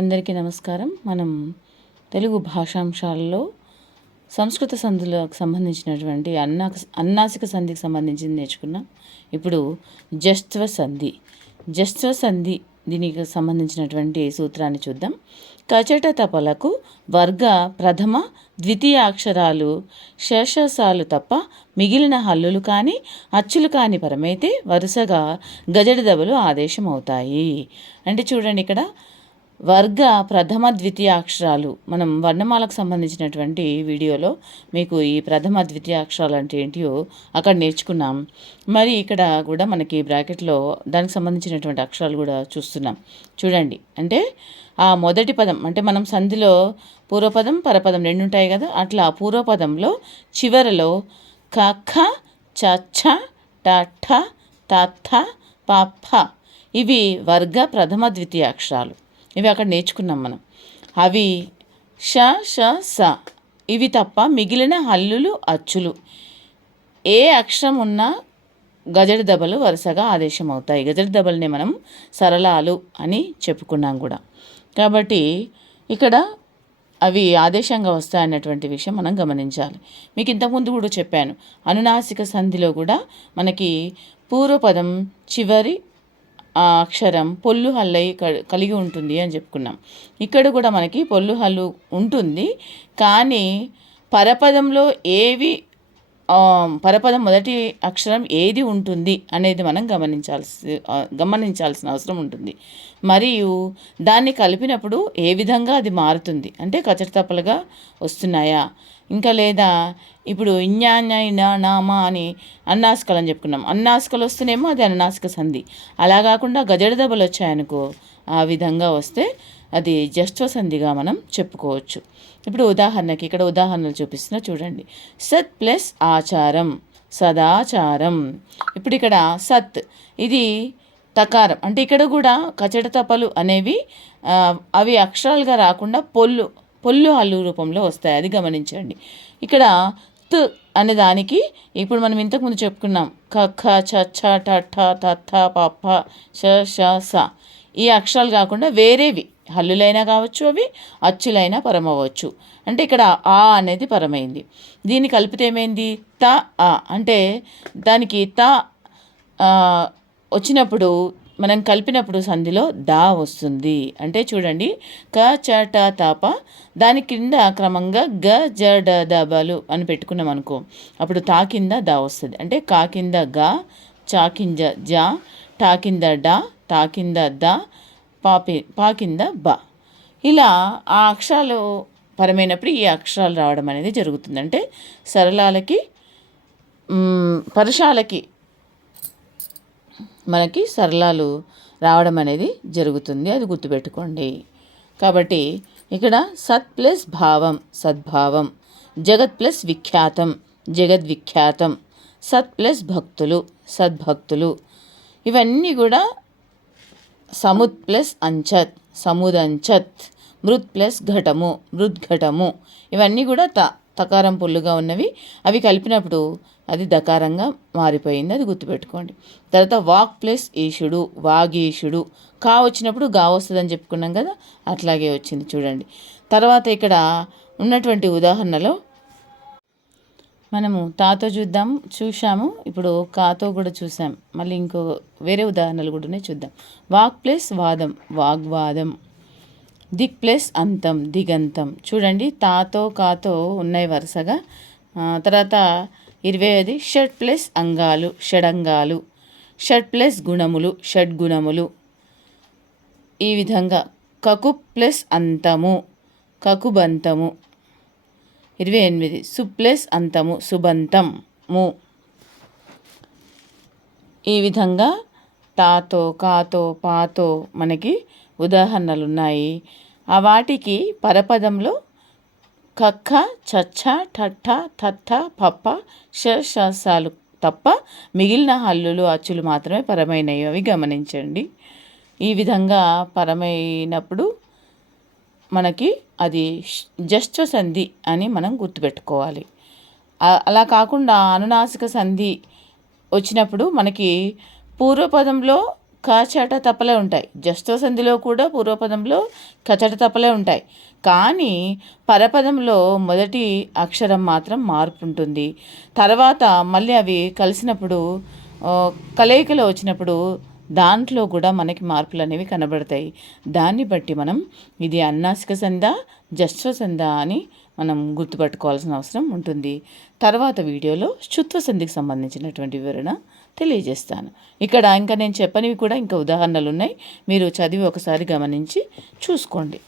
అందరికీ నమస్కారం. మనం తెలుగు భాషాంశాల్లో సంస్కృత సంధులకు సంబంధించినటువంటి అన్నాసిక సంధికి సంబంధించింది నేర్చుకున్నాం. ఇప్పుడు జస్త్వ సంధి దీనికి సంబంధించినటువంటి సూత్రాన్ని చూద్దాం. కచట తపలకు వర్గ ప్రథమ ద్వితీయ అక్షరాలు శేషాలు తప్ప మిగిలిన హల్లులు కానీ అచ్చులు కాని పరమైతే వరుసగా గజడి దెబ్బలు ఆదేశం అవుతాయి. అంటే చూడండి, ఇక్కడ వర్గ ప్రథమ ద్వితీయ అక్షరాలు మనం వర్ణమాలకు సంబంధించినటువంటి వీడియోలో మీకు ఈ ప్రథమ ద్వితీయ అక్షరాలు అంటే ఏంటియో అక్కడ నేర్చుకున్నాం. మరి ఇక్కడ కూడా మనకి బ్రాకెట్లో దానికి సంబంధించినటువంటి అక్షరాలు కూడా చూస్తున్నాం. చూడండి, అంటే ఆ మొదటి పదం అంటే మనం సంధిలో పూర్వపదం పరపదం రెండు ఉంటాయి కదా, అట్లా పూర్వపదంలో చివరలో క ఖ చ ఛ ట ఠ త థ ప ఫ ఇవి వర్గ ప్రథమ ద్వితీయ అక్షరాలు. ఇవి అక్కడ నేర్చుకున్నాం మనం. అవి ష ష స ఇవి తప్ప మిగిలిన హల్లులు అచ్చులు ఏ అక్షరం ఉన్నా గజడి దెబ్బలు వరుసగా ఆదేశం అవుతాయి. గజడి దెబ్బలనే మనం సరళాలు అని చెప్పుకున్నాం కూడా. కాబట్టి ఇక్కడ అవి ఆదేశంగా వస్తాయన్నటువంటి విషయం మనం గమనించాలి. మీకు ఇంతకుముందు కూడా చెప్పాను, అనునాసిక సంధిలో కూడా మనకి పూర్వపదం చివరి ఆ అక్షరం పొల్లు హల్లై కలిగి ఉంటుంది అని చెప్పుకున్నాం. ఇక్కడ కూడా మనకి పొల్లు హల్లు ఉంటుంది, కానీ పరపదంలో పరపదం మొదటి అక్షరం ఏది ఉంటుంది అనేది మనం గమనించాల్సిన అవసరం ఉంటుంది. మరియు దాన్ని కలిపినప్పుడు ఏ విధంగా అది మారుతుంది, అంటే కచటతప్పలుగా వస్తున్నాయా, ఇంకా లేదా ఇప్పుడు నామా అని అన్నాసికలు అని చెప్పుకున్నాం. అన్నాసికలు వస్తేనేమో అది అన్నాసిక సంధి. అలా కాకుండా గజడి దెబ్బలు వచ్చాయనుకో, ఆ విధంగా వస్తే అది జస్త్వ సంధిగా మనం చెప్పుకోవచ్చు. ఇప్పుడు ఉదాహరణకి ఇక్కడ ఉదాహరణలు చూపిస్తున్నా చూడండి. సత్ ప్లస్ ఆచారం, సదాచారం. ఇప్పుడు ఇక్కడ సత్ ఇది తకారం, అంటే ఇక్కడ కూడా కచట తపలు అనేవి అవి అక్షరాలుగా రాకుండా పొల్లు హల్లు రూపంలో వస్తాయి, అది గమనించండి. ఇక్కడ త్ అనే దానికి ఇప్పుడు మనం ఇంతకుముందు చెప్పుకున్నాం క ఖ చ ఛ ట ఠ త థ ప ఫ ష ష స ఈ అక్షరాలు కాకుండా వేరేవి హల్లులైనా కావచ్చు, అవి అచ్చులైనా పరమవచ్చు. అంటే ఇక్కడ ఆ అనేది పరమైంది. దీన్ని కలిపితే ఏమైంది త ఆ, అంటే దానికి త వచ్చినప్పుడు మనం కలిపినప్పుడు సంధిలో దా వస్తుంది. అంటే చూడండి, క చ ట త ప దాని కింద క్రమంగా గ జ డ ద బలు అని పెట్టుకున్నాం అనుకో, అప్పుడు తా కింద దా వస్తుంది. అంటే కా కింద గ, చా కింద జ, టా కింద డ, తా కింద ద, పా కింద బ. ఇలా ఆ అక్షరాలు పరమైనప్పుడు ఈ అక్షరాలు రావడం అనేది జరుగుతుంది. అంటే సరళాలకి పరుషాలకి మనకి సరళాలు రావడం అనేది జరుగుతుంది, అది గుర్తుపెట్టుకోండి. కాబట్టి ఇక్కడ సత్ ప్లస్ భావం సద్భావం, జగత్ ప్లస్ విఖ్యాతం జగద్విఖ్యాతం, సత్ ప్లస్ భక్తులు సద్భక్తులు. ఇవన్నీ కూడా సముద్ ప్లస్ అంచత్ సముదంచత్, మృత్ ప్లస్ ఘటము మృద్ఘటము. ఇవన్నీ కూడా తకారం పుల్లుగా ఉన్నవి, అవి కలిపినప్పుడు అది దకారంగా మారిపోయింది, అది గుర్తుపెట్టుకోండి. తర్వాత వాక్ ప్లస్ ఈషుడు వాగీషుడు, కా వచ్చినప్పుడు గా వస్తుందని చెప్పుకున్నాం కదా, అట్లాగే వచ్చింది చూడండి. తర్వాత ఇక్కడ ఉన్నటువంటి ఉదాహరణలో మనము తాతో చూసాము, ఇప్పుడు కాతో కూడా చూసాం. మళ్ళీ ఇంకో వేరే ఉదాహరణలు కూడా చూద్దాం. వాక్ ప్లస్ వాదం వాగ్వాదం, దిక్ ప్లస్ అంతం దిగంతం. చూడండి, తాతో కాతో ఉన్నాయి వరుసగా. తర్వాత 25 షడ్ ప్లస్ అంగాలు షడంగాలు, షడ్ ప్లస్ గుణములు షడ్గుణములు. ఈ విధంగా కకు ప్లస్ అంతము కకుబంతము. 28 సు ప్లస్ అంతము సుబంతము. ఈ విధంగా తాతో కాతో పాతో మనకి ఉదాహరణలు ఉన్నాయి. ఆ వాటికి పరపదంలో కక్క చచ్చ ఠట్ట తత్త పప్ప షాలు తప్ప మిగిలిన హల్లులు అచ్చులు మాత్రమే పరమైనవి, అవి గమనించండి. ఈ విధంగా పరమైనప్పుడు మనకి అది జస్త్వ సంధి అని మనం గుర్తుపెట్టుకోవాలి. అలా కాకుండా అనునాసిక సంధి వచ్చినప్పుడు మనకి పూర్వపదంలో కచట తపలే ఉంటాయి. జస్త్వ సంధిలో కూడా పూర్వపదంలో కచట తపలే ఉంటాయి. కానీ పరపదంలో మొదటి అక్షరం మాత్రం మార్పు ఉంటుంది. తర్వాత మళ్ళీ అవి కలిసినప్పుడు కలయికలో వచ్చినప్పుడు దాంట్లో కూడా మనకి మార్పులు అనేవి కనబడతాయి. దాన్ని బట్టి మనం ఇది అన్నాసిక సంధ, జస్త్వ సంధ అని మనం గుర్తుపట్టుకోవాల్సిన అవసరం ఉంటుంది. తర్వాత వీడియోలో శుత్వ సంధికి సంబంధించినటువంటి వివరణ తెలియజేస్తాను. ఇక్కడ ఇంకా నేను చెప్పనివి కూడా ఇంకా ఉదాహరణలు ఉన్నాయి. మీరు చదివి ఒకసారి గమనించి చూసుకోండి.